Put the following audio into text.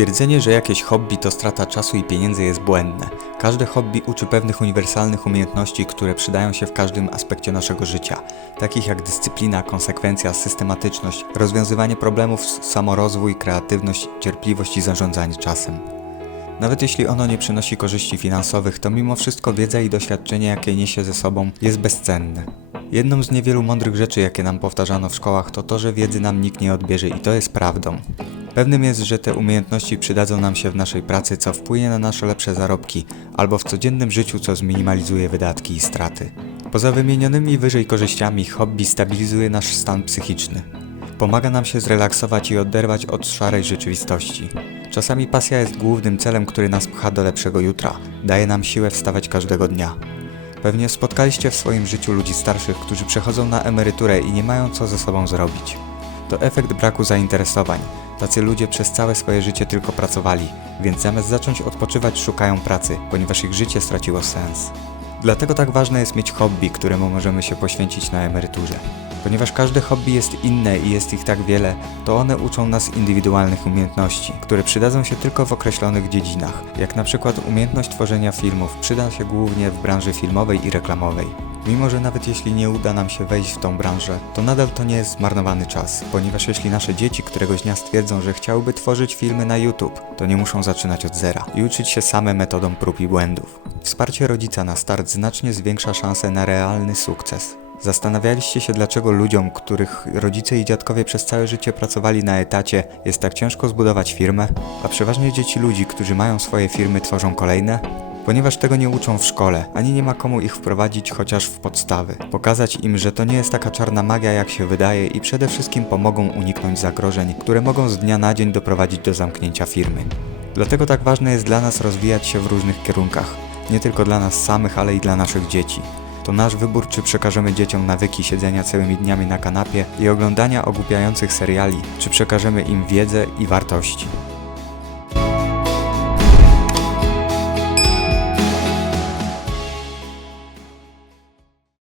Twierdzenie, że jakieś hobby to strata czasu i pieniędzy jest błędne. Każde hobby uczy pewnych uniwersalnych umiejętności, które przydają się w każdym aspekcie naszego życia, takich jak dyscyplina, konsekwencja, systematyczność, rozwiązywanie problemów, samorozwój, kreatywność, cierpliwość i zarządzanie czasem. Nawet jeśli ono nie przynosi korzyści finansowych, to mimo wszystko wiedza i doświadczenie, jakie niesie ze sobą, jest bezcenne. Jedną z niewielu mądrych rzeczy, jakie nam powtarzano w szkołach, to to, że wiedzy nam nikt nie odbierze i to jest prawdą. Pewnym jest, że te umiejętności przydadzą nam się w naszej pracy, co wpłynie na nasze lepsze zarobki, albo w codziennym życiu, co zminimalizuje wydatki i straty. Poza wymienionymi wyżej korzyściami, hobby stabilizuje nasz stan psychiczny. Pomaga nam się zrelaksować i oderwać od szarej rzeczywistości. Czasami pasja jest głównym celem, który nas pcha do lepszego jutra, daje nam siłę wstawać każdego dnia. Pewnie spotkaliście w swoim życiu ludzi starszych, którzy przechodzą na emeryturę i nie mają co ze sobą zrobić. To efekt braku zainteresowań. Tacy ludzie przez całe swoje życie tylko pracowali, więc zamiast zacząć odpoczywać szukają pracy, ponieważ ich życie straciło sens. Dlatego tak ważne jest mieć hobby, któremu możemy się poświęcić na emeryturze. Ponieważ każde hobby jest inne i jest ich tak wiele, to one uczą nas indywidualnych umiejętności, które przydadzą się tylko w określonych dziedzinach, jak na przykład umiejętność tworzenia filmów przyda się głównie w branży filmowej i reklamowej. Mimo, że nawet jeśli nie uda nam się wejść w tą branżę, to nadal to nie jest zmarnowany czas, ponieważ jeśli nasze dzieci któregoś dnia stwierdzą, że chciałyby tworzyć filmy na YouTube, to nie muszą zaczynać od zera i uczyć się same metodą prób i błędów. Wsparcie rodzica na start znacznie zwiększa szanse na realny sukces. Zastanawialiście się, dlaczego ludziom, których rodzice i dziadkowie przez całe życie pracowali na etacie, jest tak ciężko zbudować firmę? A przeważnie dzieci ludzi, którzy mają swoje firmy, tworzą kolejne? Ponieważ tego nie uczą w szkole, ani nie ma komu ich wprowadzić chociaż w podstawy. Pokazać im, że to nie jest taka czarna magia jak się wydaje i przede wszystkim pomogą uniknąć zagrożeń, które mogą z dnia na dzień doprowadzić do zamknięcia firmy. Dlatego tak ważne jest dla nas rozwijać się w różnych kierunkach. Nie tylko dla nas samych, ale i dla naszych dzieci. To nasz wybór, czy przekażemy dzieciom nawyki siedzenia całymi dniami na kanapie i oglądania ogłupiających seriali, czy przekażemy im wiedzę i wartości.